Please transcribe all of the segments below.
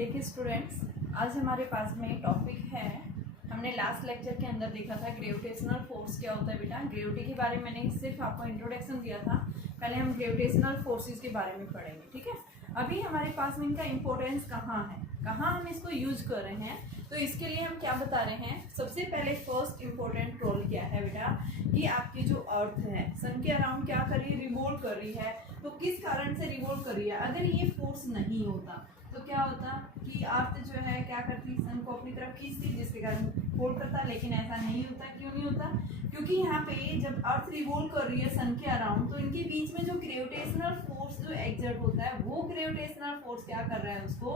देखिए स्टूडेंट्स, आज हमारे पास में टॉपिक है। हमने लास्ट लेक्चर के अंदर देखा था ग्रेविटेशनल फोर्स क्या होता है। बेटा ग्रेविटी के बारे में मैंने सिर्फ आपको इंट्रोडक्शन दिया था। पहले हम ग्रेविटेशनल फोर्सेस के बारे में पढ़ेंगे, ठीक है। अभी हमारे पास में इनका इम्पोर्टेंस कहाँ है, कहाँ हम इसको यूज कर रहे हैं, तो इसके लिए हम क्या बता रहे हैं। सबसे पहले फर्स्ट इम्पोर्टेंट रोल क्या है बेटा, कि आपकी जो अर्थ है सन के अराउंड क्या कर रही है, रिवॉल्व कर रही है। तो किस कारण से रिवॉल्व कर रही है, अगर ये फोर्स नहीं होता तो क्या होता कि अर्थ जो है क्या करती, सन को अपनी तरफ खींचती, जिसके कारण फोल्ड करता। लेकिन ऐसा नहीं होता। क्यों नहीं होता? क्योंकि यहाँ पे जब अर्थ रिवॉल्व कर रही है सन के अराउंड, तो इनके बीच में जो ग्रेविटेशनल फोर्स जो एक्सर्ट होता है, वो ग्रेविटेशनल फोर्स क्या कर रहा है, उसको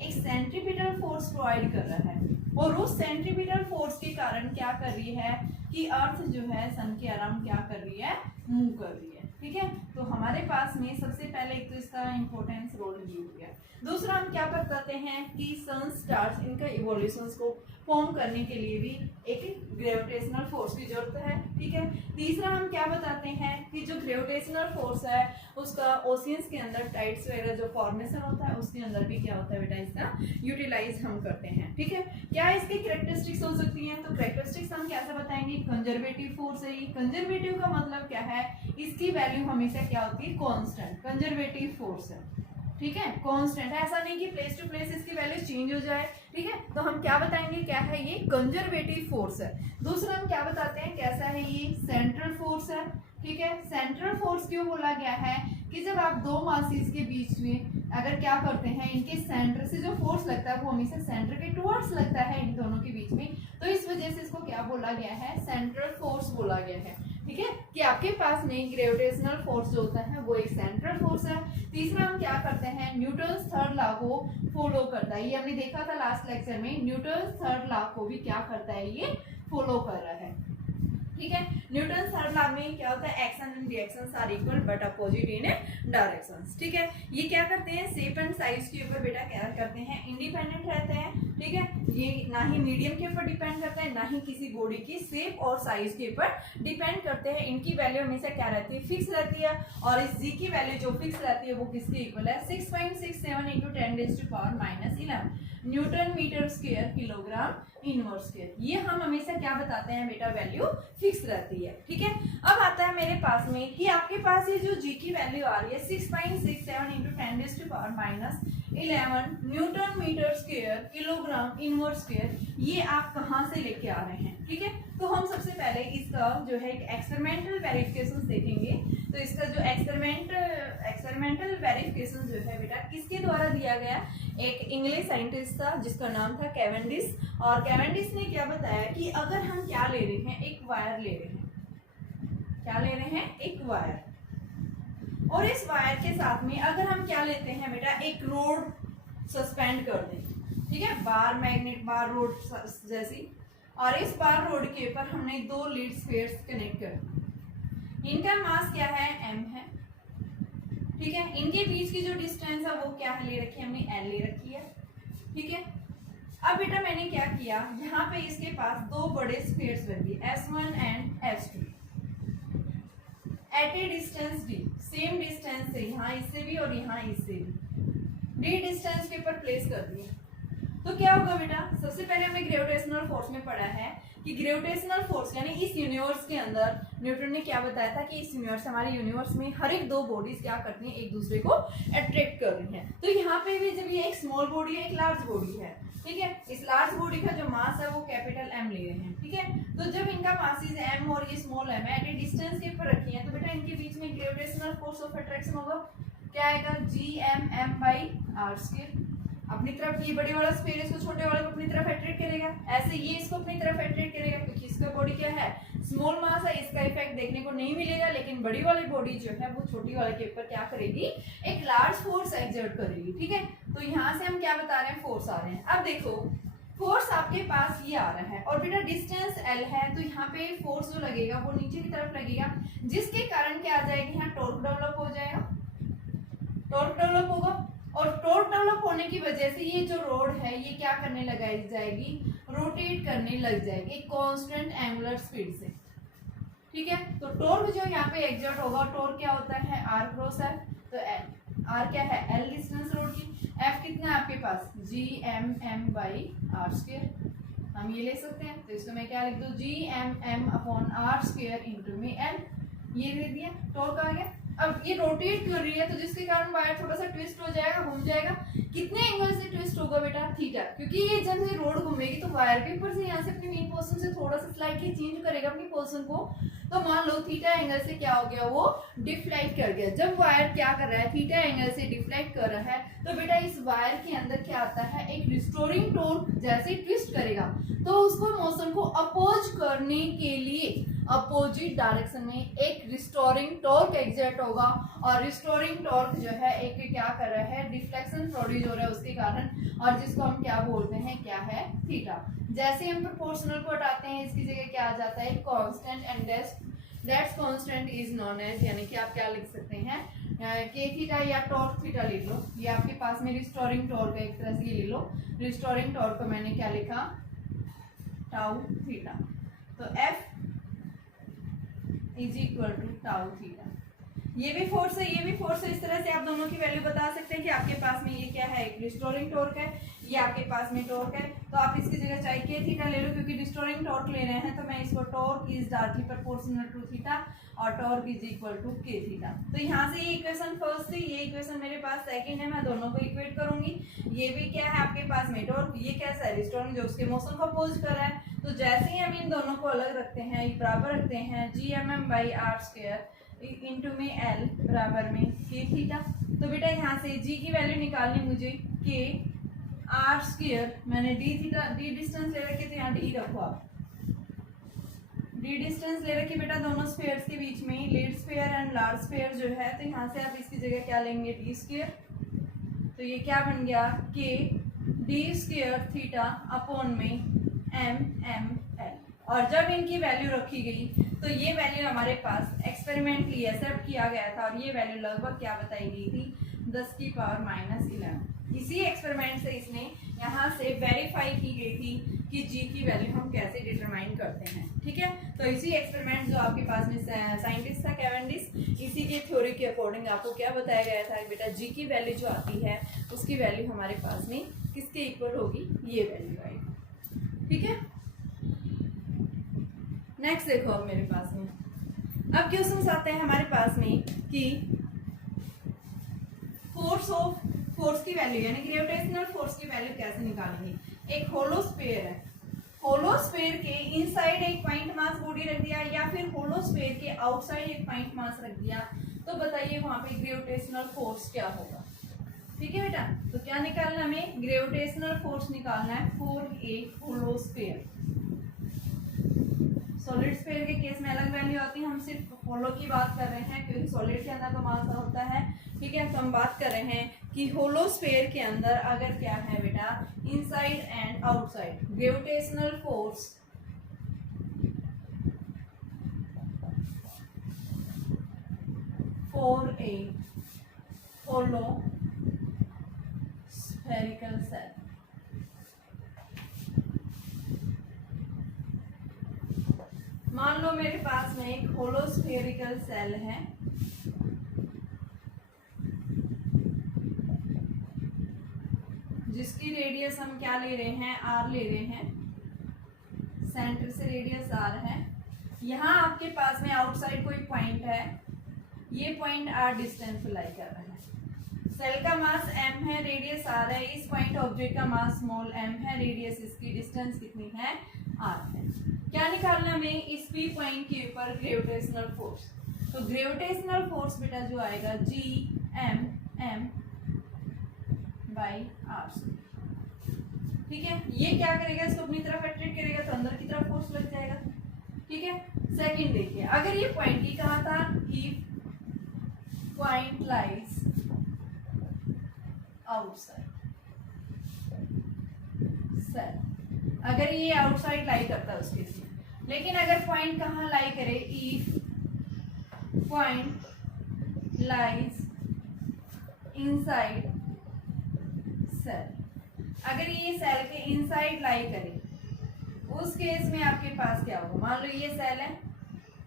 एक सेंट्रीपिटल फोर्स प्रोवाइड कर रहा है। और उस सेंट्रीपिटल फोर्स के कारण क्या कर रही है कि अर्थ जो है सन के अराउंड क्या कर रही है, मूव कर रही है, ठीक है। तो हमारे पास में सबसे पहले एक तो इसका इंपॉर्टेंस रोल ये हो गया। दूसरा हम क्या बताते हैं कि सन स्टार्स इनका इवोल्यूशंस को फॉर्म करने के लिए भी एक ग्रेविटेशनल फोर्स की जरूरत है, ठीक है। तीसरा हम क्या बताते हैं कि जो ग्रेविटेशनल फोर्स है उसका ओशियंस के अंदर टाइड्स वगैरह जो फॉर्मेशन होता है उसके अंदर भी क्या होता है बेटा, इसका यूटिलाइज हम करते हैं, ठीक है। क्या इसकी कैरेक्टरिस्टिक्स हो सकती हैं, तो कैरेक्टरिस्टिक्स हम कैसे बताएंगे, कंजर्वेटिव फोर्स है। कंजर्वेटिव का मतलब क्या है, इसकी वैल्यू हमेशा क्या होती है, कांस्टेंट। कंजर्वेटिव फोर्स है, ठीक है, कांस्टेंट है। ऐसा नहीं कि प्लेस टू प्लेस इसकी वैल्यू चेंज हो जाए, ठीक है। तो हम क्या बताएंगे, क्या है ये, कंजर्वेटिव फोर्स है। दूसरा हम क्या बताते हैं, कैसा है ये, सेंट्रल फोर्स है, ठीक है। सेंट्रल फोर्स क्यों बोला गया है कि जब आप दो मासेस के बीच में अगर क्या करते हैं, इनके सेंटर से जो फोर्स लगता है वो हमेशा सेंटर के टुवर्ड्स लगता है इन दोनों के बीच में, तो इस वजह से इसको क्या बोला गया है, सेंट्रल फोर्स बोला गया है, ठीक है। कि आपके पास में ग्रेविटेशनल फोर्स जो होता है वो एक सेंट्रल फोर्स है। तीसरा हम क्या करते हैं, न्यूटन्स थर्ड लॉ को फॉलो करता है। ये हमने देखा था लास्ट लेक्चर में, न्यूटन्स थर्ड लॉ को भी क्या करता है, ये फॉलो कर रहा है, ठीक है। न्यूटन थर्ड लॉ में क्या होता है, action and reactions are equal but opposite in directions, ठीक है। ये क्या करते हैं, शेप एंड साइज के ऊपर बेटा क्या करते हैं, इंडिपेंडेंट रहते हैं, ठीक है। ये ना ही मीडियम के ऊपर डिपेंड करते हैं, ना ही किसी बॉडी की शेप और साइज के ऊपर डिपेंड करते हैं। इनकी वैल्यू हमेशा क्या रहती है, फिक्स रहती है। और इस जी की वैल्यू जो फिक्स रहती है वो किसके इक्वल है, 6.67 × 10⁻⁻11 newton metre square kilogram inverse square. ये हम हमेशा क्या बताते हैं बेटा, वैल्यू फिक्स रहती है, ठीक है। अब आता है मेरे पास में कि आपके पास ये जो जी की वैल्यू आ रही है 6.67 × 10⁻11 newton metre square kilogram inverse square, ये आप कहाँ से लेके आ रहे हैं, ठीक है। तो हम सबसे पहले इसका जो है एक्सपेरिमेंटल वेरिफिकेशन देखेंगे। तो इसका जो एक्सपेरिमेंटल वेरिफिकेशन जो है बेटा किसके द्वारा दिया गया, एक इंग्लिश साइंटिस्ट था जिसका नाम था कैवेंडिश। और कैवेंडिश ने क्या बताया कि अगर हम क्या ले रहे हैं, एक वायर ले रहे हैं, क्या ले रहे हैं, एक वायर, और इस वायर के साथ में अगर हम क्या लेते हैं बेटा, एक रोड सस्पेंड कर दें, ठीक है, बार मैग्नेट बार रोड जैसी। और इस बार रोड के ऊपर हमने दो लीड स्फीयर्स कनेक्ट कर दी। इनका मास क्या है, m है, ठीक है। इनके बीच की जो डिस्टेंस है वो क्या है, ले रखी है हमने, l ले रखी है, ठीक है। अब बेटा मैंने क्या किया, यहाँ पे इसके पास दो बड़े स्फीयर्स रख दिए, S1 and S2 at a distance d, same distance से, यहाँ इससे भी और यहाँ इससे भी d डिस्टेंस के ऊपर प्लेस कर दिए। तो क्या होगा बेटा, सबसे पहले हमने ग्रेविटेशनल फोर्स में पढ़ा है कि ग्रेविटेशनल फोर्स यानी इस यूनिवर्स के अंदर न्यूटन ने क्या बताया था कि इस यूनिवर्स, हमारे यूनिवर्स में हर एक दो बॉडीज क्या करती हैं, एक दूसरे को अट्रैक्ट कर रही हैं। तो यहाँ पे भी जब ये एक स्मॉल बॉडी है, एक लार्ज बॉडी है, ठीक है, इस लार्ज बॉडी का जो मास है वो कैपिटल M ले रहे हैं, ठीक है। तो जब इनका मासेस M और ये स्मॉल m है, एट ए डिस्टेंस के ऊपर रखी है, तो बेटा इनके बीच में ग्रेविटेशनल फोर्स ऑफ अट्रैक्शन होगा, क्या आएगा, Gm/m/r²। अपनी तरफ ये बड़े वाला स्फीयर इसको छोटे वाले को अपनी तरफ अट्रैक्ट करेगा, ऐसे ये इसको अपनी तरफ अट्रैक्ट करेगा, क्योंकि इसका बॉडी क्या है, स्मॉल मास है, इसका इफेक्ट देखने को नहीं मिलेगा। लेकिन बड़ी वाली बॉडी जो है वो छोटी वाले के ऊपर क्या करेगी, एक लार्ज फोर्स एक्सर्ट करेगी, ठीक है। तो यहाँ से हम क्या बता रहे हैं, फोर्स आ रहे हैं। अब देखो फोर्स आपके पास ये आ रहा है और बेटा डिस्टेंस L है, तो यहाँ पे फोर्स जो लगेगा वो नीचे की तरफ लगेगा, जिसके कारण क्या आ जाएगी, यहाँ टॉर्क डेवलप हो जाएगा, टॉर्क डेवलप होगा। और टॉर्क डेवलप होने की वजह से ये जो रोड है ये क्या करने लगाई जाएगी, रोटेट करने लग जाएगी कांस्टेंट एंगुलर स्पीड से, ठीक है। तो टॉर्क जो यहाँ पे एक्सर्ट होगा, टॉर्क क्या होता है, r क्रॉस r, तो आर क्या है, एल डिस्टेंस रोड की, एफ कितना है आपके पास, G M M by R square, हम ये ले सकते हैं। तो इसको मैं क्या लिख दूं, G M M upon R square into में एल, ये दे दिया, टॉर्क आ गया। अब ये रोटेट कर रही है तो जिसके कारण वायर थोड़ा सा ट्विस्ट हो जाएगा, घूम जाएगा। कितने एंगल से ट्विस्ट होगा बेटा, थीटा, क्योंकि ये जब ये रोड घूमेगी तो वायर भी ऊपर से यहाँ से अपनी मेन पोजीशन से थोड़ा सा स्लाइटली चेंज करेगा अपनी पोजीशन को। तो मान लो थीटा एंगल से क्या हो गया, वो डिफ्लेक्ट कर गया। जब वायर क्या कर रहा है, थीटा एंगल से डिफ्लेक्ट कर रहा है, तो बेटा इस वायर के अंदर क्या आता है, एक रिस्टोरिंग टॉर्क। जैसे ट्विस्ट करेगा तो उसको मोशन को अपोज करने के लिए अपोजिट डायरेक्शन में एक रिस्टोरिंग टॉर्क एग्जर्ट होगा, और रिस्टोरिंग टॉर्क जो है एक क्या कर रहा है, डिफ्लेक्शन प्रोड्यूस हो रहा है उसके कारण, और जिसको हम क्या बोलते हैं, क्या है, थीटा। जैसे हम प्रोपोर्शनल को हटाते हैं, इसकी जगह क्या आ जाता है, constant, and that's constant is known as, यानी कि आप क्या लिख सकते हैं, के थीटा या टॉर्क थीटा लिख लो। ये आपके पास में रिस्टोरिंग टॉर्क है, एक तरह से ये ले लो। रिस्टोरिंग टॉर्क को मैंने क्या लिखा, टाउ थीटा। तो F is equal to tau theta. ये भी फोर्स है, ये भी फोर्स है। इस तरह से आप दोनों की वैल्यू बता सकते हैं कि आपके पास में ये क्या है, एक रिस्टोरिंग टॉर्क है, ये आपके पास में टॉर्क है। तो आप इसकी जगह चाहे के थीटा ले लो, क्योंकि रिस्टोरिंग टॉर्क ले रहे हैं, तो मैं इसको torque is directly proportional to theta और torque is equal to K theta. तो यहाँ से ये इक्वेशन फर्स्ट थी, ये इक्वेशन मेरे पास सेकंड है, मैं दोनों को इक्वेट करूंगी। ये भी क्या है आपके पास में टॉर्क, ये कैसा है, रिस्टोरिंग, जो उसके मोशन को अपोज कर रहा है। तो जैसे ही हम इन दोनों को अलग रखते हैं, बराबर रखते हैं, G M M by R square into में एल बराबर में के थीटा। तो बेटा यहाँ से जी की वैल्यू निकालनी मुझे, के आर स्क्वायर, मैंने डी थीटा, डी डिस्टेंस ले रखी, तो यहाँ डी रखो आप, डी डिस्टेंस ले रखी बेटा दोनों स्फीयर्स के बीच में, lid sphere and large sphere जो है। तो यहाँ से आप इसकी जगह क्या लेंगे, डी स्क्वायर। तो ये क्या बन गया, के डी स्क्वायर थीटा अपॉन में एम एम एल। और जब इनकी वैल्यू रखी गई तो ये वैल्यू हमारे पास एक्सपेरिमेंटली एक्सेप्ट किया गया था, और ये वैल्यू लगभग क्या बताई गई थी, 10 की पावर माइनस 11। इसी एक्सपेरिमेंट से इसने यहाँ से वेरीफाई की गई थी कि जी की वैल्यू हम कैसे डिटरमाइन करते हैं। ठीक है, तो इसी एक्सपेरिमेंट जो आपके पास में साइंटिस्ट था कैवेंडिश, इसी के थ्योरी के अकॉर्डिंग आपको क्या बताया गया था कि बेटा जी की वैल्यू जो आती है उसकी वैल्यू हमारे पास में किसके इक्वल होगी, ये वैल्यू आएगी। ठीक है, नेक्स्ट देखो अब मेरे पास में, अब क्वेश्चन आते हैं हमारे पास में कि फोर्स की वैल्यू यानी ग्रेविटेशनल फोर्स की वैल्यू कैसे निकालेंगे। एक होलो स्फीयर है, होलो स्फीयर के इनसाइड एक पॉइंट मास बॉडी रख दिया, या फिर होलो स्फीयर के आउटसाइड एक पॉइंट मास रख दिया, तो बताइए वहां पे ग्रेविटेशनल फोर्स क्या होगा। ठीक है बेटा, तो क्या निकालना है हमें, ग्रेविटेशनल फोर्स निकालना है for a hollow sphere. Solid sphere के केस में अलग वैल्यू आती है, हम सिर्फ होलो की बात कर रहे हैं क्योंकि सॉलिड के अंदर तो मास होता है। ठीक है, तो हम बात कर रहे हैं कि होलो स्फीयर के अंदर अगर क्या है बेटा, inside and outside gravitational force for a hollow spherical shell. मान लो मेरे पास में एक होलो स्फेरिकल सेल है, जिसकी रेडियस हम क्या ले रहे हैं, आर ले रहे हैं, सेंटर से रेडियस आर है। यहाँ आपके पास में आउटसाइड कोई पॉइंट है, ये पॉइंट आर डिस्टेंस पे लाई कर रहा है। सेल का मास m है, रेडियस r है, इस पॉइंट ऑब्जेक्ट का मास स्मॉल m है, रेडियस इसकी डिस्टेंस कितनी है, r है। क्या निकालना हमें, इस p पॉइंट के ऊपर ग्रेविटेशनल फोर्स। तो ग्रेविटेशनल फोर्स बेटा जो आएगा g m m by r। ठीक है, ये क्या करेगा, इसको अपनी तरफ अट्रैक्ट करेगा तो अंदर की तरफ फोर्स लग जाएगा। ठीक है, सेकंड देखिए, अगर ये पॉइंट की कहा था, if point lies outside shell, अगर ये आउटसाइड लाई करता है उसके लिए, लेकिन अगर पॉइंट कहाँ लाई करे, if point lies inside shell, अगर ये सेल के इनसाइड लाई करे, उस केस में आपके पास क्या होगा, मान लो ये सेल है,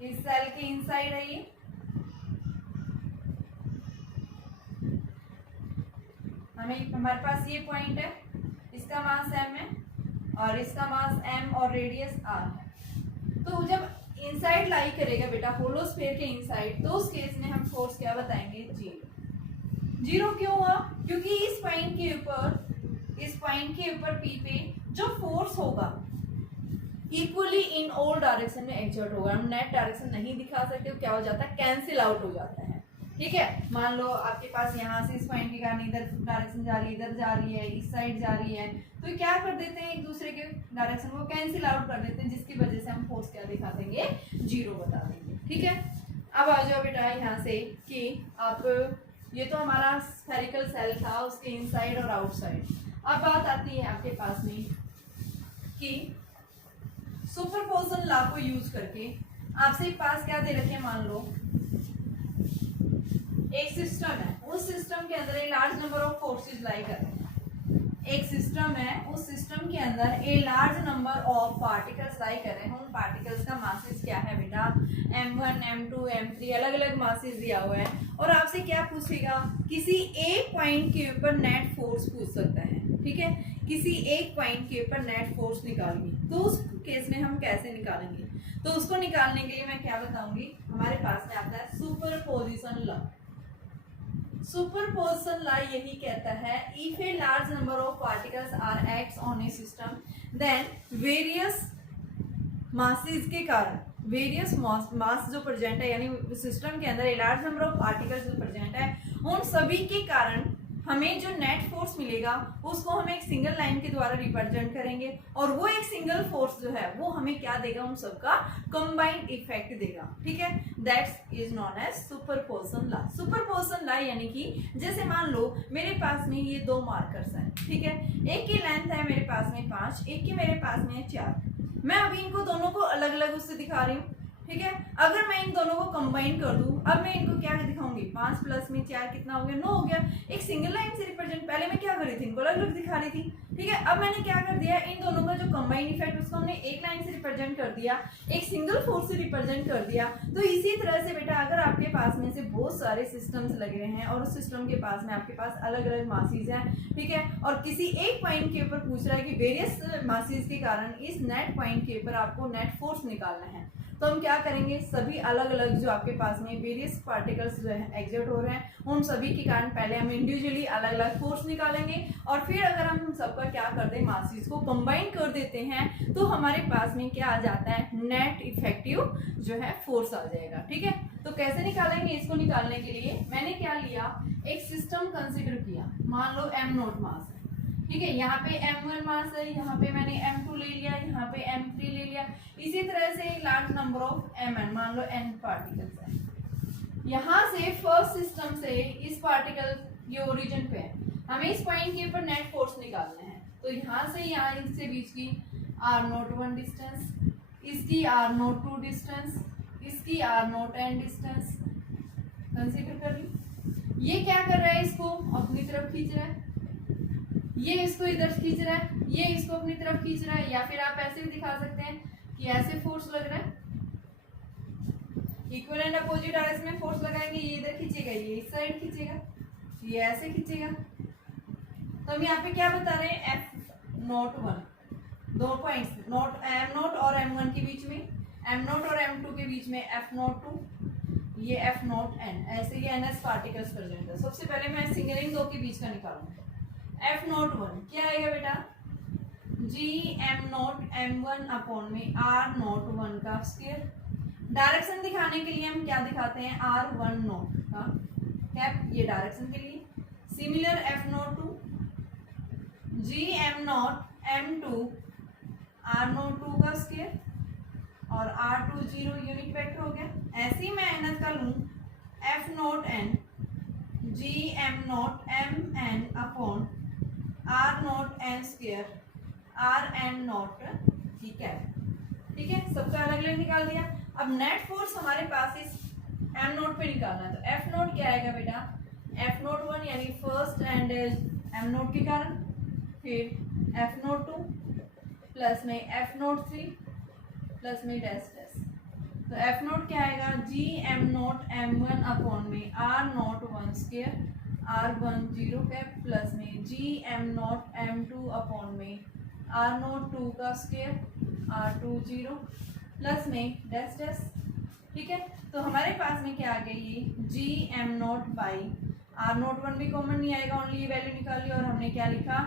इस सेल के इनसाइड है ये, हमारे पास ये पॉइंट है, इसका मास m है और इसका मास m और रेडियस r है। तो जब इनसाइड लाई करेगा बेटा होलोस्फीयर के इनसाइड, तो उस केस में हम फोर्स क्या बताएंगे? जीरो। जीरो क्यों हुआ? क्योंकि इस पॉइंट के ऊपर P पे जो फोर्स होगा इक्वली इन ऑल डायरेक्शन में एक्सर्ट होगा। हम नेट डायरेक्शन नहीं दिखा सकते, तो क्या हो जाता है? कैंसिल आउट हो जाता है। ठीक है, मान लो आपके पास यहाँ से इस पॉइंट के कारण इधर डायरेक्शन जा रही है, इधर जा रही है, इस साइड जा रही है, तो क्या कर देते हैं? एक दूसरे के डायरेक्शन को कैंसिल आउट कर देते हैं, जिसकी वजह से हम फोर्स क्या दिखा देंगे? जीरो बता देंगे। ठीक है, अब आ जाओ बेटा यहाँ से कि आप, ये तो हमारा स्फेरिकल सेल था, उसके इनसाइड और आउटसाइड। अब बात आती है आपके पास में कि सुपरपोजिशन लॉ को यूज करके आपसे पास क्या दे रखे हैं? मान लो एक सिस्टम है, उस सिस्टम के अंदर a large number of forces lie कर रहे हैं। एक सिस्टम है, उस सिस्टम के अंदर a large number of particles lie कर रहे हैं। उन पार्टिकल्स का मासेस क्या है बेटा? m1, m2, m3 अलग अलग मासेस दिया हुआ है। और आपसे क्या पूछेगा? किसी एक पॉइंट के ऊपर नेट फोर्स पूछ सकता है। ठीक है, किसी एक पॉइंट के ऊपर नेट फोर्स निकालनी, तो उस केस में हम कैसे निकालेंगे? तो उसको निकालने के लिए मैं क्या बताऊंगी, हमारे पास में आता है सुपरपोजिशन लॉ। सुपरपोजिशन लॉ यही कहता है, if a large number of particles are acts on a system, then various masses के कारण, वेरियस मास जो प्रेजेंट है, यानी सिस्टम के अंदर a large number of particles जो प्रेजेंट है, उन सभी के कारण हमें जो नेट फोर्स मिलेगा उसको हम एक सिंगल लाइन के द्वारा रिप्रेजेंट करेंगे, और वो एक सिंगल फोर्स जो है वो हमें क्या देगा? उन सबका कंबाइंड इफेक्ट देगा। ठीक है, that's is known as superposition law. Superposition law यानी कि जैसे मान लो मेरे पास में ये दो मार्कर्स हैं। ठीक है, एक की लेंथ है मेरे पास में 5, एक की मेरे पास में 4। मैं अभी इनको दोनों को अलग अलग उससे दिखा रही हूँ। ठीक है, अगर मैं इन दोनों को कंबाइन कर दूं, अब मैं इनको क्या दिखाऊंगी? 5 प्लस में 4 कितना हो गया? 9 हो गया। एक सिंगल लाइन से रिप्रेजेंट, पहले मैं क्या कर रही थी? इनको अलग अलग दिखा रही थी। ठीक है, अब मैंने क्या कर दिया? इन दोनों का जो कंबाइन इफेक्ट उसको हमने एक लाइन से रिप्रेजेंट कर दिया, एक सिंगल फोर्स से रिप्रेजेंट कर दिया। तो इसी तरह से बेटा अगर आपके पास में से बहुत सारे सिस्टम्स लगे हुए हैं और उस सिस्टम के पास में आपके पास अलग अलग मासेस हैं, ठीक है, और किसी एक पॉइंट के ऊपर पूछ रहा है कि वेरियस मासेस के कारण इस नेट पॉइंट के ऊपर आपको नेट फोर्स निकालना है, तो हम क्या करेंगे? सभी अलग अलग जो आपके पास में वेरियस पार्टिकल्स जो है एक्सर्ट हो रहे हैं, उन सभी के कारण पहले हम इंडिविजुअली अलग अलग फोर्स निकालेंगे, और फिर अगर हम सबका क्या कर दें? मासेस को कंबाइन कर देते हैं, तो हमारे पास में क्या आ जाता है? नेट इफेक्टिव जो है फोर्स आ जाएगा। ठीक है, तो कैसे निकालेंगे? इसको निकालने के लिए मैंने क्या लिया? एक सिस्टम कंसिडर किया। मान लो m0 मास है। ठीक है, यहाँ पे m1 मास है, यहाँ पे मैंने m2 ले लिया, यहाँ पे m3 ले लिया। इसी तरह से लार्ज नंबर ऑफ mn, मान लो n पार्टिकल्स है। यहाँ से फर्स्ट सिस्टम से इस पार्टिकल ये ओरिजिन पे है, हमें इस पॉइंट के ऊपर नेट फोर्स निकालना है। तो यहाँ से यहाँ इससे बीच की r01 डिस्टेंस, इसकी r02 डिस्टेंस, इसकी r0n डिस्टेंस कंसीडर कर ली। ये क्या कर रहा है? इसको अपनी तरफ खींच रहा है, ये इसको इधर खींच रहा है, ये इसको अपनी तरफ खींच रहा है, या फिर आप ऐसे भी दिखा सकते हैं कि ऐसे फोर्स लग रहा है, इक्वल एंड अपोजिट डायरेक्शन में फोर्स लगाएंगे। ये इधर खींचेगा, ये इस साइड खींचेगा, ये ऐसे खींचेगा। तो हम यहाँ पे क्या बता रहे हैं? F01, दो पॉइंट्स नोट m0 और m1 के बीच में, m0 और m2 के बीच में F02, ये F0n, ऐसे ये ns पार्टिकल्स प्रेजेंट है। सबसे पहले मैं सिंगल इन दो के बीच का निकालूंगा। F01 क्या आएगा बेटा? Gm0 m1 अपॉन में R01 का स्क्वायर। डायरेक्शन दिखाने के लिए हम क्या दिखाते हैं? R10 का कैप, ये डायरेक्शन के लिए। Similar F02 Gm0 m2 R02 का स्क्वायर, और R20 यूनिट वेक्टर हो गया। ऐसे ही मैं ns का लूँ F0n Gm0 mn upon R0n square Rn0 की कैप। ठीक है, सबका अलग अलग निकाल दिया। अब नेट फोर्स हमारे पास इस m0 पे निकालना है, तो F0 क्या आएगा बेटा? F01 यानी फर्स्ट एंड m0 के कारण, फिर F02 प्लस में F03 प्लस में डैश डैश। तो F0 क्या आएगा? Gm0 m1 अपॉन में R01 square R10 cap plus में Gm0 m2 अपॉन में R0 2 का स्क्वायर R2 0 प्लस में डैश डैश। ठीक है, तो हमारे पास में क्या आ गया, ये Gm0 बाई R0 1 भी कॉमन नहीं आएगा, ओनली ये वैल्यू निकाली और हमने क्या लिखा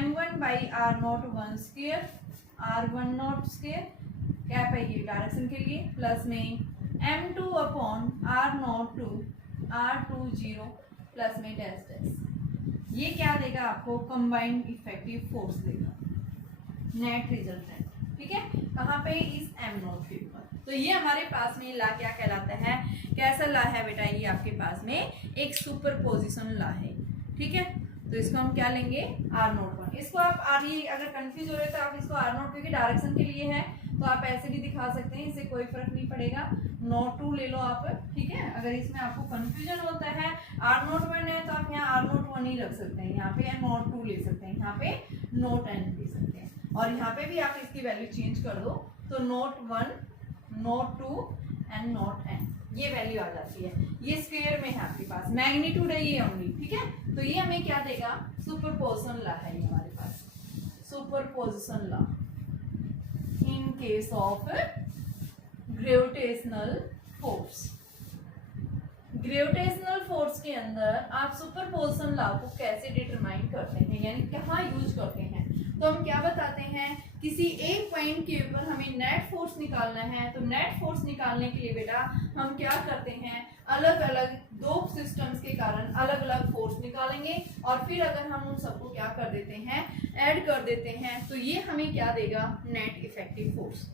M1 by R0 1 square R1 not square क्या पाइए डायरेक्शन के लिए प्लस में M2 upon R0 2 R2 0 plus में डैश डैश। ये क्या देगा आपको, कंबाइंड इफेक्टिव फोर्स देगा, नेट रिजल्टेंट। ठीक है, कहाँ पे, इस M0 के ऊपर। तो ये हमारे पास में ला क्या कहलाता है, कैसा ला है बेटा, ये आपके पास में एक सुपरपोजिशन ला है। ठीक है, तो इसको हम क्या लेंगे R01। इसको आप अगर कंफ्यूज हो रहे हो तो आप इसको R0 क्योंकि डायरेक्शन के लिए है तो आप ऐसे भी दिखा सकते हैं, इससे कोई फर्क नहीं पड़ेगा। नोट 2 ले लो आप। ठीक है, अगर इसमें आपको कंफ्यूजन होता है R01 है तो आप यहाँ R01 ही रख सकते हैं, यहाँ पे नोट 2 ले सकते हैं, यहाँ पे नोट n ले सकते हैं, और यहाँ पे भी आप इसकी वैल्यू चेंज कर दो तो note 1 note 2 and note n ये वैल्यू आ जाती है। ये स्क्वायर में है आपके पास, मैग्नीट्यूड है ये ओनली। ठीक है, तो ये हमें क्या देगा, सुपरपोजिशन लॉ है ये हमारे पास, superposition law in case of gravitational force. Gravitational force के अंदर आप सुपरपोजिशन लॉ को कैसे डिटरमाइन करते हैं, यानी कहाँ यूज करते हैं, तो हम क्या बताते हैं, किसी एक पॉइंट के ऊपर हमें नेट फोर्स निकालना है, तो नेट फोर्स निकालने के लिए बेटा हम क्या करते हैं, अलग अलग दो सिस्टम्स के कारण अलग अलग फोर्स निकालेंगे और फिर अगर हम उन सबको क्या कर देते हैं, ऐड कर देते हैं, तो ये हमें क्या देगा, नेट इफेक्टिव फोर्स।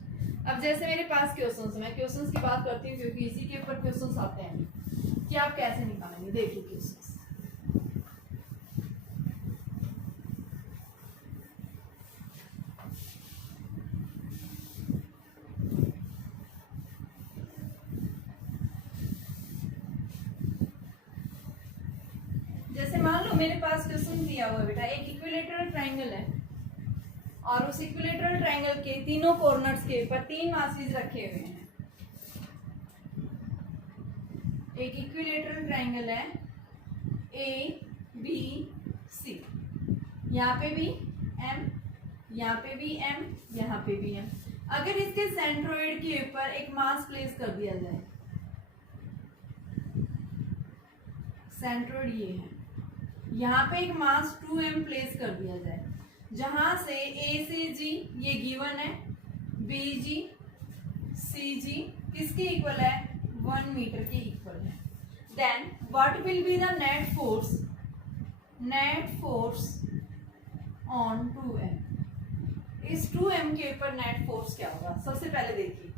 अब जैसे मेरे पास क्वेश्चंस, मैं क्वेश्चंस की बात करती हूँ क्योंकि इसी के ऊपर क्वेश्चंस आते हैं कि आप कैसे निकालेंगे। देखिए क्वेश्चंस, जैसे मान लो मेरे पास क्वेश्चन दिया हुआ है बेटा, एक इक्विलेटरल ट्रायंगल है और उस इक्विलेटरल ट्रायंगल के तीनों कॉर्नर्स के ऊपर 3 मासेस रखे हुए हैं। एक इक्विलेटरल ट्रायंगल है ए बी सी, यहाँ पे भी M, यहाँ पे भी M, यहाँ पे भी M। अगर इसके सेंट्रोइड के ऊपर एक मास प्लेस कर दिया जाए, सेंट्रोइड ये है, यहाँ पे एक मास 2m प्लेस कर दिया जाए, जहां से A से G ये गिवन है, BG CG किसके इक्वल है, 1 मीटर के इक्वल है। Then what will be the net force, net force on 2m। इस 2m के ऊपर नेट फोर्स क्या होगा, सबसे पहले देखिए,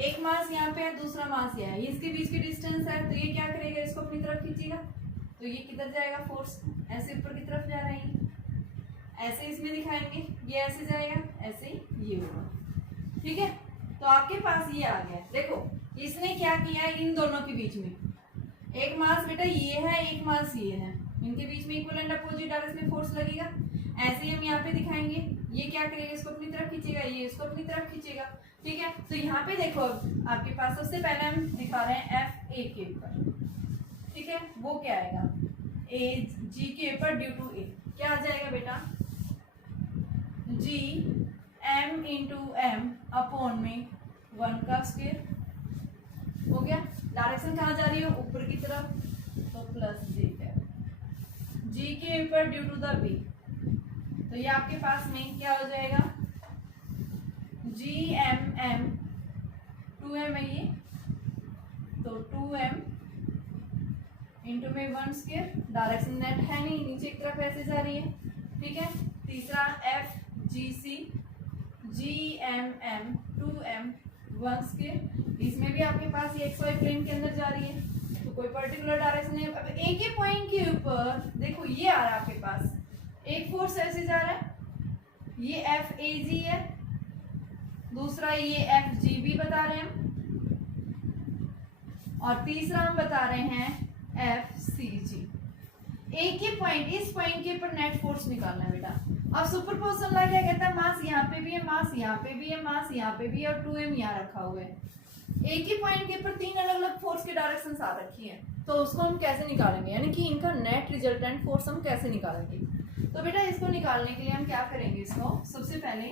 एक मास यहाँ पे है, दूसरा मास यहाँ है, इसके बीच की डिस्टेंस है, तो ये क्या करेगा, इसको अपनी तरफ खींचेगा, तो ये किधर जाएगा, फोर्स ऐसे ऊपर की तरफ जा रही है, ऐसे इसमें दिखाएंगे, ये ऐसे जाएगा, ऐसे ये होगा। ठीक है, तो आपके पास ये आ गया। देखो इसने क्या किया है, इन दोनों के बीच में एक मास बेटा ये है, एक मास ये है, इनके बीच में इक्वल एंड अपोजिट डायरेक्शन में फोर्स लगेगा। ऐसे ही हम यहाँ पे दिखाएंगे, ये क्या करेगा, इसको अपनी तरफ खींचेगा, ये इसको अपनी तरफ खींचेगा। ठीक है, तो यहाँ पे देखो आपके पास सबसे पहले हम दिखा रहे हैं एफ ए के ऊपर। ठीक है, वो क्या आएगा, ए जी के ऊपर ड्यू टू ए क्या आ जाएगा बेटा, G M into M upon में 1 का स्क्वायर हो गया। डायरेक्शन कहाँ जा रही है, ऊपर की तरफ, तो प्लस जे कैप जी के ऊपर ड्यू टू द बी, तो ये आपके पास में क्या हो जाएगा, जी एम एम 2m है ये, तो 2m इंटू में 1 स्क्वायर, डायरेक्शन नेट है नहीं, नीचे की तरफ ऐसे जा रही है। ठीक है, तीसरा F G C G M M 2m 1 square, इसमें भी आपके पास ये XY प्लेन के अंदर जा रही है, तो कोई पर्टिकुलर डायरेक्शन नहीं। अब एक ही पॉइंट के ऊपर देखो ये आ रहा है आपके पास, एक फोर्स ऐसे जा रहा है, ये एफ ए जी है, दूसरा ये एफ जी बी बता रहे हैं, और तीसरा हम बता रहे हैं एफ सी जी। एक ही पॉइंट, इस पॉइंट के ऊपर नेट फोर्स निकालना है बेटा। अब सुपरपोजिशन लॉ क्या कहता है, मास यहाँ पे भी है, मास यहाँ पे भी है, मास यहाँ पे भी है, और 2m यहाँ रखा हुआ है। एक ही पॉइंट के ऊपर 3 अलग अलग फोर्स के डायरेक्शन आ रखी है, तो उसको हम कैसे निकालेंगे, यानी कि इनका नेट रिजल्टेंट फोर्स हम कैसे निकालेंगे। तो बेटा इसको निकालने के लिए हम क्या करेंगे, इसको सबसे पहले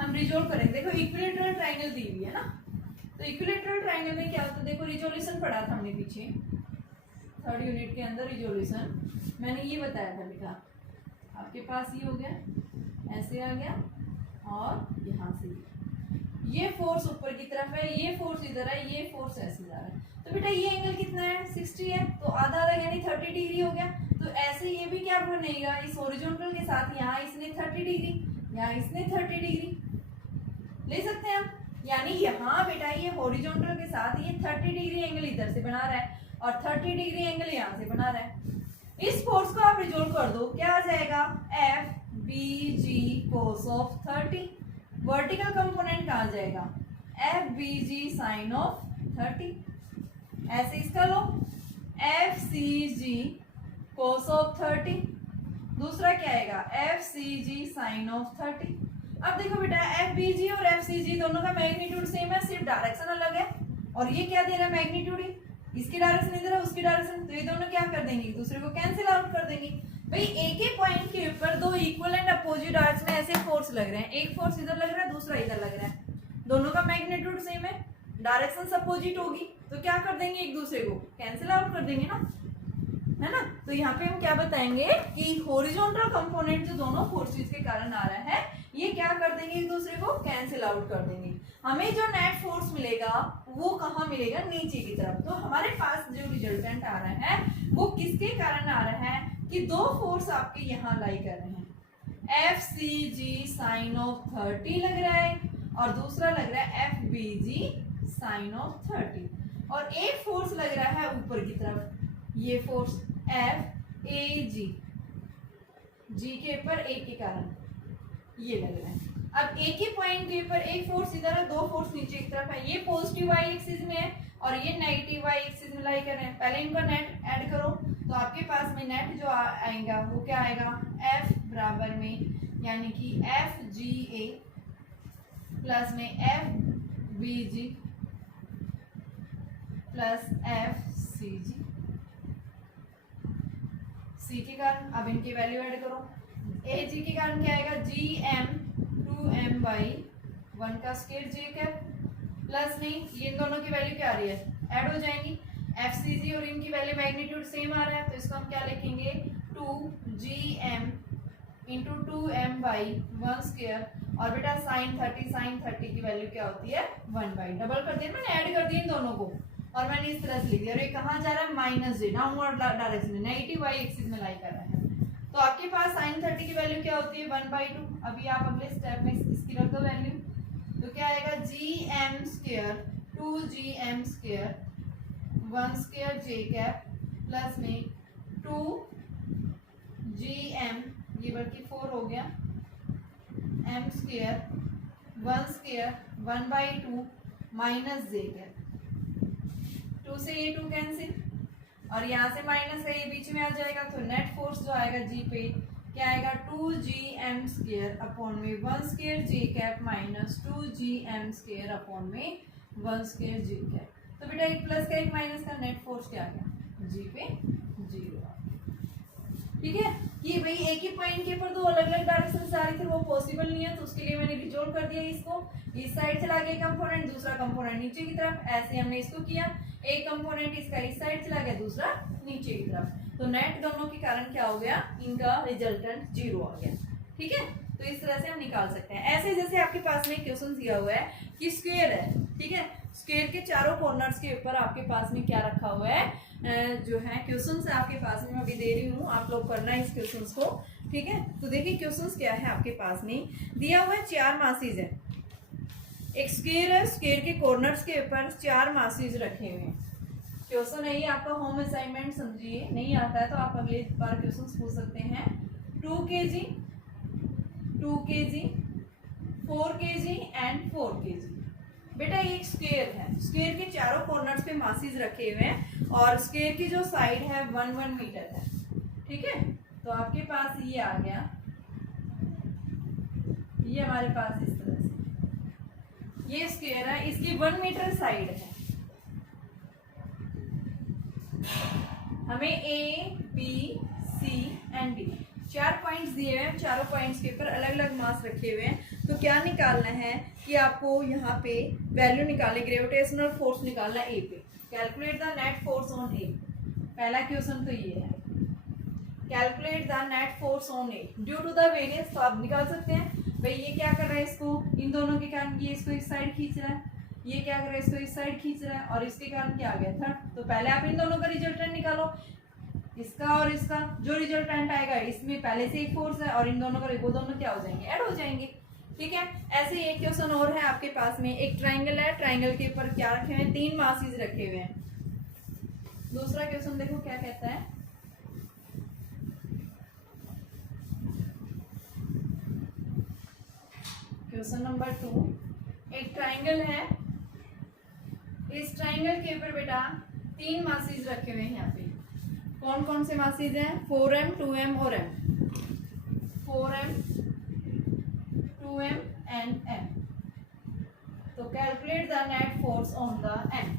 हम रिजोल्व करेंगे। देखो इक्विलेटरल ट्रायंगल दी हुई है ना, तो इक्विलेटरल ट्रायंगल में क्या होता है, देखो रिजोल्यूशन पढ़ा था हमने पीछे 3rd यूनिट के अंदर। रिजोल्यूशन मैंने ये बताया था बेटा, आपके पास ये हो गया, ऐसे आ गया और यहाँ से ये फोर्स ऊपर की तरफ है, ये फोर्स इधर है, ये फोर्स ऐसे जा रहा है। तो बेटा ये एंगल कितना है, 60 है, तो आधा आधा यानी 30 डिग्री हो गया। तो ऐसे ये भी क्या बनेगा, इस हॉरिजॉन्टल के साथ यहाँ इसने 30 डिग्री, यहाँ इसने 30 डिग्री ले सकते हैं हम। यानी यहाँ बेटा ये हॉरिजॉन्टल के साथ ये 30 डिग्री एंगल इधर से बना रहा है और 30 डिग्री एंगल यहाँ से बना रहा है। इस फोर्स को आप रिजोल्व कर दो, क्या आ जाएगा, FBG cos of 30। Vertical component कहाँ जाएगा, FBG sin ऑफ 30। ऐसे इसका लो, FCG cos ऑफ 30। दूसरा क्या आएगा, FCG sin ऑफ 30। अब देखो बेटा FBG और FCG दोनों का मैग्नीट्यूड सेम है, सिर्फ डायरेक्शन अलग है। और ये क्या दे रहा है, मैग्नीट्यूड ही, इसकी डायरेक्शन इधर है, उसकी डायरेक्शन, तो ये दोनों क्या कर देंगे, एक दूसरे को कैंसिल आउट कर देंगे। भाई एक ही पॉइंट के ऊपर दो इक्वल एंड अपोजिट डायरेक्शन में ऐसे फोर्स लग रहे हैं, एक फोर्स इधर लग रहा है, दूसरा इधर लग रहा है, दोनों का मैग्नीट्यूड सेम है, डायरेक्शन अपोजिट होगी, तो क्या कर देंगे, एक दूसरे को कैंसिल आउट कर देंगे ना, है ना। तो यहाँ पे हम क्या बताएंगे कि हॉरिजॉन्टल कंपोनेंट जो दोनों फोर्सेस के कारण आ रहा है, ये क्या कर देंगे, एक दूसरे को कैंसिल आउट कर देंगे। हमें जो नेट फोर्स मिलेगा वो कहाँ मिलेगा, नीचे की तरफ। तो हमारे पास जो रिजल्टेंट आ रहा है वो किसके कारण आ रहा है कि दो फोर्स आपके यहाँ लाई कर रहे हैं, FCG sin ऑफ 30 लग रहा है और दूसरा लग रहा है FBG sin ऑफ 30। और एक फोर्स लग रहा है ऊपर की तरफ, ये फोर्स FAG, G के ऊपर एक के कारण ये लग रहा है। अब एक ही पॉइंट के ऊपर एक फोर्स इधर है, दो फोर्स नीचे की तरफ है, ये पॉजिटिव वाई एक्सिस में है और ये नेगेटिव वाई एक्सिस में लाई कर रहे हैं। पहले इनका नेट ऐड करो तो आपके पास में नेट जो आएगा वो क्या आएगा, F बराबर में यानी कि FGA प्लस में FBG प्लस FCG। C के कारण अब इनकी वैल्यू ऐड करो, AG के कारण क्या आएगा, GM 2M/1 का स्क्वायर J कैप प्लस में ये इन दोनों की वैल्यू क्या आ रही है, ऐड हो जाएंगी। FCG और इनकी वैल्यू मैग्नीट्यूड सेम आ रहा है, तो इसको हम क्या लिखेंगे, 2GM इंटू 2M/1 स्क्वायर। और बेटा sin 30 की वैल्यू क्या होती है, 1/, डबल कर दिया मैंने, ऐड कर दिया इन दोनों को और मैंने इस तरह से लिख दिया। और ये कहाँ जा रहा है, -J, डाउनवर्ड डायरेक्शन में, नेगेटिव वाई एक्सिस में लाई कर रहा है। तो आपके पास sin 30 की वैल्यू क्या होती है, 1/2। अभी आप अगले स्टेप में इसकी रख दो वैल्यू, तो क्या आएगा, GM square 2GM square 1 square J cap plus में 2GM, ये बल्कि 4 हो गया, M square 1 square 1/2 minus J cap, 2 से ये 2 कैंसिल और यहाँ से माइनस है, ये बीच में आ जाएगा। तो नेट फोर्स जो आएगा G पे क्या आएगा, 2GM स्क्वायर अपॉन में 1 square J cap minus 2GM square upon में 1 स्क्वायर J कैप। तो बेटा एक प्लस का एक माइनस का नेट फोर्स क्या आ गया, G पे 0। ठीक है, कि भाई एक ही पॉइंट के ऊपर दो अलग अलग डायरेक्शन से आ रही थी, वो पॉसिबल नहीं है, तो उसके लिए मैंने रिजोल्व कर दिया इसको। इस साइड चला गया कंपोनेंट, दूसरा कंपोनेंट नीचे की तरफ, ऐसे हमने इसको किया। एक कंपोनेंट इसका इस साइड चला गया, दूसरा नीचे की तरफ, तो नेट दोनों के कारण क्या हो गया, इनका रिजल्टेंट 0 आ गया। ठीक है, तो इस तरह से हम निकाल सकते हैं। ऐसे जैसे आपके पास में क्वेश्चन दिया हुआ है कि स्क्वायर है, ठीक है, स्क्वायर के चारों कॉर्नर्स के ऊपर आपके पास में क्या रखा हुआ है, जो है क्वेश्चंस आपके पास में मैं अभी दे रही हूँ, आप लोग करना है इस क्वेश्चंस को। ठीक है, तो देखिए क्वेश्चंस क्या है आपके पास में दिया हुआ है, 4 मासीज है, एक स्क्वायर है, स्क्वायर के कॉर्नर्स के ऊपर 4 मासीज रखे हुए हैं। क्वेश्चन है ये आपका होम असाइनमेंट समझिए, नहीं आता है तो आप अगले बार क्वेश्चन पूछ सकते हैं। 2 kg 2 kg 4 kg and 4 kg। बेटा ये एक स्क्वायर है, स्क्वायर के चारों कॉर्नर्स पे मासीज रखे हुए हैं और स्क्वायर की जो साइड है 1 मीटर है। ठीक है, तो आपके पास ये आ गया, ये हमारे पास इस तरह से ये स्क्वायर है, इसकी 1 मीटर साइड है। हमें A, B, C and D 4 points दिए हुए हैं, चारों पॉइंट्स के ऊपर अलग अलग मास रखे हुए हैं। तो क्या निकालना है कि आपको यहाँ पे वैल्यू निकालनी, ग्रेविटेशनल फोर्स निकालना है ए पे। Calculate the net force on A, पहला क्वेश्चन तो ये है, calculate the net force on A due to the variance. तो आप निकाल सकते हैं भाई ये क्या कर रहा है, इसको इन दोनों के कारण ये इसको इस साइड खींच रहा है, ये क्या कर रहा है इसको इस साइड खींच रहा है, और इसके कारण क्या आ गया थर्ड। तो पहले आप इन दोनों का रिजल्टेंट निकालो, इसका और इसका, जो रिजल्टेंट आएगा इसमें पहले से एक फोर्स है और इन दोनों का वो दोनों क्या हो जाएंगे, ऐड हो जाएंगे। ठीक है, ऐसे ही एक क्वेश्चन और है आपके पास में, एक ट्राइंगल है, ट्राइंगल के ऊपर क्या रखे हुए हैं, 3 मासेस रखे हुए हैं। दूसरा क्वेश्चन देखो क्या कहता है, क्वेश्चन नंबर 2, एक ट्राइंगल है, इस ट्राइंगल के ऊपर बेटा 3 मासेस रखे हुए हैं। यहाँ पे कौन कौन से मासेस हैं, 4m 2m और m, 4m 2m and m। तो calculate the net force on the m।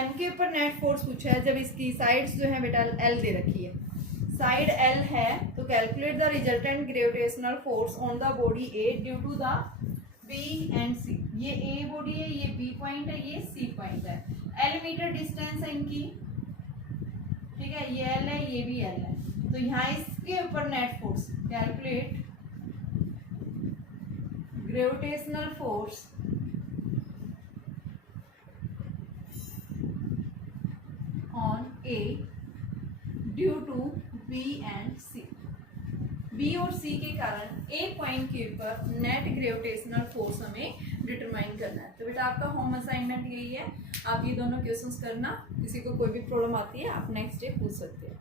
m के ऊपर नेट फोर्स पूछा है, जब इसकी साइड्स जो है बेटा l दे रखी है, साइड l है, तो calculate the resultant gravitational force on the body a due to the b and c। ये a बॉडी है, ये b पॉइंट है, ये c पॉइंट है, l मीटर डिस्टेंस है इनकी। ठीक है, ये l है, ये भी l है। तो यहाँ इसके ऊपर net force, calculate gravitational force on A due to B and C। B और C के कारण A पॉइंट के ऊपर नेट ग्रेविटेशनल फोर्स हमें डिटरमाइन करना है। तो बेटा आपका होम असाइनमेंट यही है, आप ये दोनों क्वेश्चंस करना, किसी को कोई भी प्रॉब्लम आती है आप नेक्स्ट डे पूछ सकते हैं।